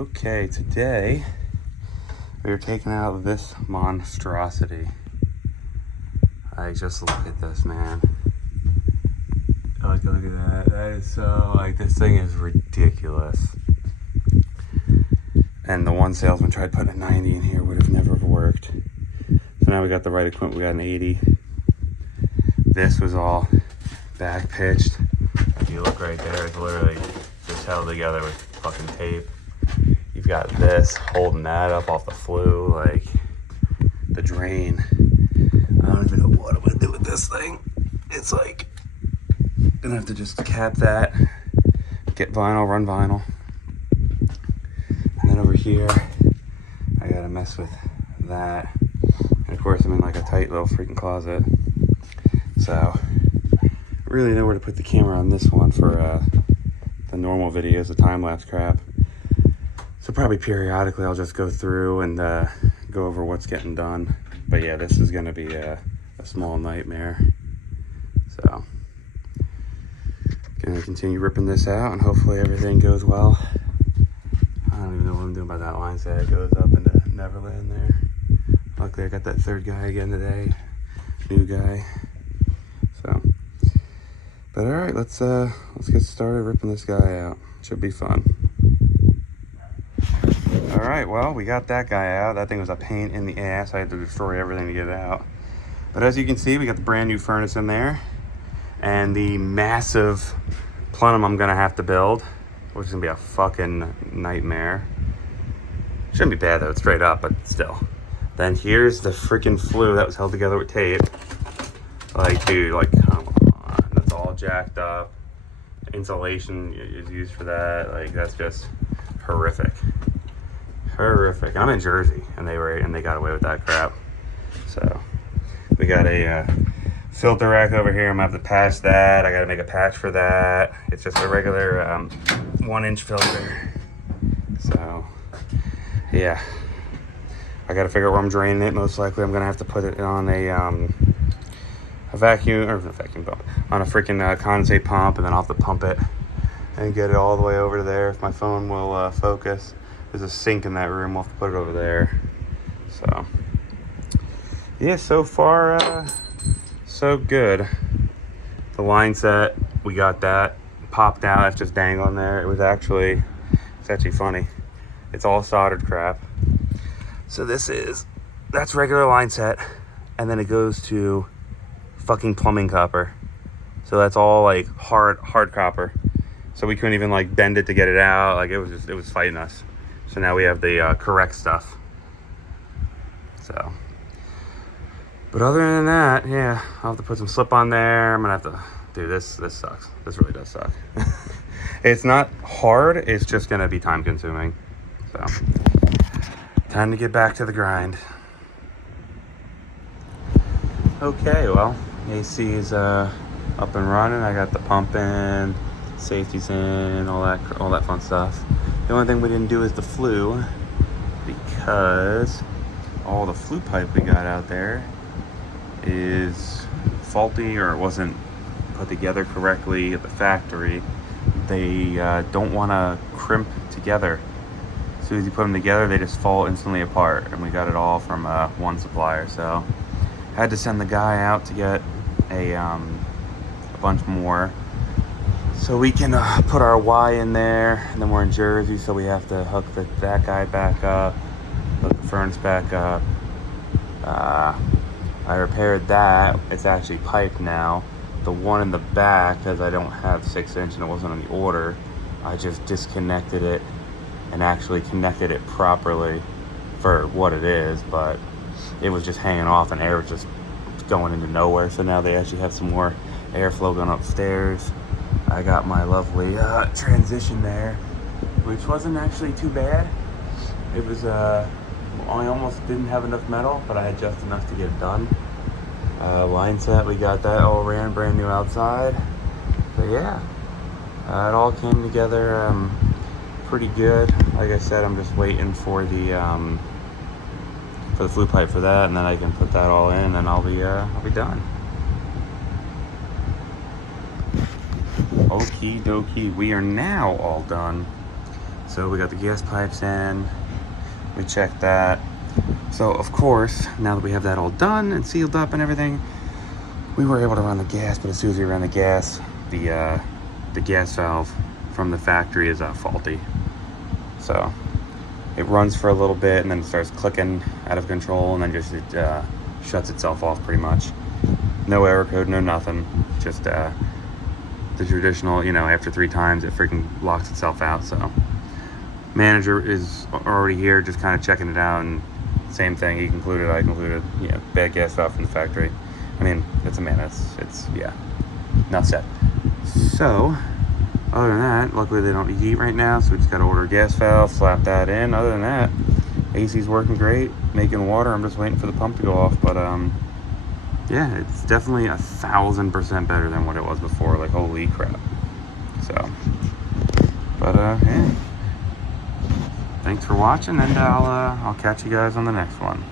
Okay, today we are taking out this monstrosity. Like, just look at this, man. Like, look at that. That is so, like, this thing is ridiculous. And the one salesman tried putting a 90 in here, would have never worked. So now we got the right equipment, we got an 80. This was all back pitched. If you look right there, it's literally just held together with fucking tape. You've got this holding that up off the flue, like the drain. I don't even know what I'm gonna do with this thing. It's like, gonna have to just cap that, get vinyl, run vinyl. And then over here, I gotta mess with that. And of course, I'm in like a tight little freaking closet. So, really know where to put the camera on this one for the normal videos, the time-lapse crap. So probably periodically I'll just go through and go over what's getting done. But yeah, this is gonna be a small nightmare. So, gonna continue ripping this out and hopefully everything goes well. I don't even know what I'm doing by that line set. It goes up into Neverland there. Luckily I got that third guy again today. New guy. So, but all right, let's get started ripping this guy out. Should be fun. All right, well, we got that guy out. That thing was a pain in the ass. I had to destroy everything to get it out. But as you can see, we got the brand new furnace in there and the massive plenum I'm gonna have to build, which is gonna be a fucking nightmare. Shouldn't be bad though, it's straight up, but still. Then here's the freaking flue that was held together with tape. Like, dude, like, come on. That's all jacked up. Insulation is used for that. Like, that's just horrific. Horrific. I'm in Jersey, and they got away with that crap. So, we got a filter rack over here. I'm gonna have to patch that. I gotta make a patch for that. It's just a regular 1-inch filter. So, yeah. I gotta figure out where I'm draining it. Most likely, I'm gonna have to put it on a vacuum, or a vacuum pump, on a freaking condensate pump, and then I'll have to pump it and get it all the way over to there if my phone will focus. There's a sink in that room, we'll have to put it over there. So, yeah, so far, so good. The line set, we got that popped out. It's just dangling there. It's actually funny. It's all soldered crap. So that's regular line set, and then it goes to fucking plumbing copper. So that's all like hard copper. So we couldn't even like bend it to get it out. Like, it was fighting us. So now we have the correct stuff. So, but other than that, yeah, I'll have to put some slip on there. I'm gonna have to, dude, this sucks. This really does suck. It's not hard, it's just gonna be time consuming. So, time to get back to the grind. Okay, well, AC is up and running. I got the pump in, safety's in, all that fun stuff. The only thing we didn't do is the flue, because all the flue pipe we got out there is faulty, or it wasn't put together correctly at the factory. They don't want to crimp together. As soon as you put them together, they just fall instantly apart, and we got it all from one supplier. So had to send the guy out to get a bunch more, so we can put our Y in there. And then we're in Jersey, so we have to hook that guy back up, hook the furnace back up. I repaired that. It's actually piped now. The one in the back, because I don't have 6-inch and it wasn't on the order, I just disconnected it and actually connected it properly for what it is, but it was just hanging off and air was just going into nowhere. So now they actually have some more airflow going upstairs. I got my lovely transition there, which wasn't actually too bad. It was, I almost didn't have enough metal, but I had just enough to get it done. Line set, we got that all ran brand new outside. So yeah, it all came together pretty good. Like I said, I'm just waiting for the flue pipe for that, and then I can put that all in, and I'll be done. Okie dokie, we are now all done. So we got the gas pipes in, we checked that. So of course, now that we have that all done and sealed up and everything, we were able to run the gas, but as soon as we ran the gas gas valve from the factory is faulty. So it runs for a little bit and then it starts clicking out of control, and then just it shuts itself off pretty much. No error code, no nothing. Just the traditional, you know, after 3 times it freaking locks itself out. So manager is already here, just kind of checking it out, and same thing. He concluded, I concluded, you know, bad gas valve from the factory. I mean, it's a man. It's yeah, not set. So other than that, luckily they don't need heat right now, so we just got to order a gas valve, slap that in. Other than that, AC's working great, making water. I'm just waiting for the pump to go off, but yeah, it's definitely 1,000% better than what it was before. Like, holy crap. So, but yeah, thanks for watching, and I'll catch you guys on the next one.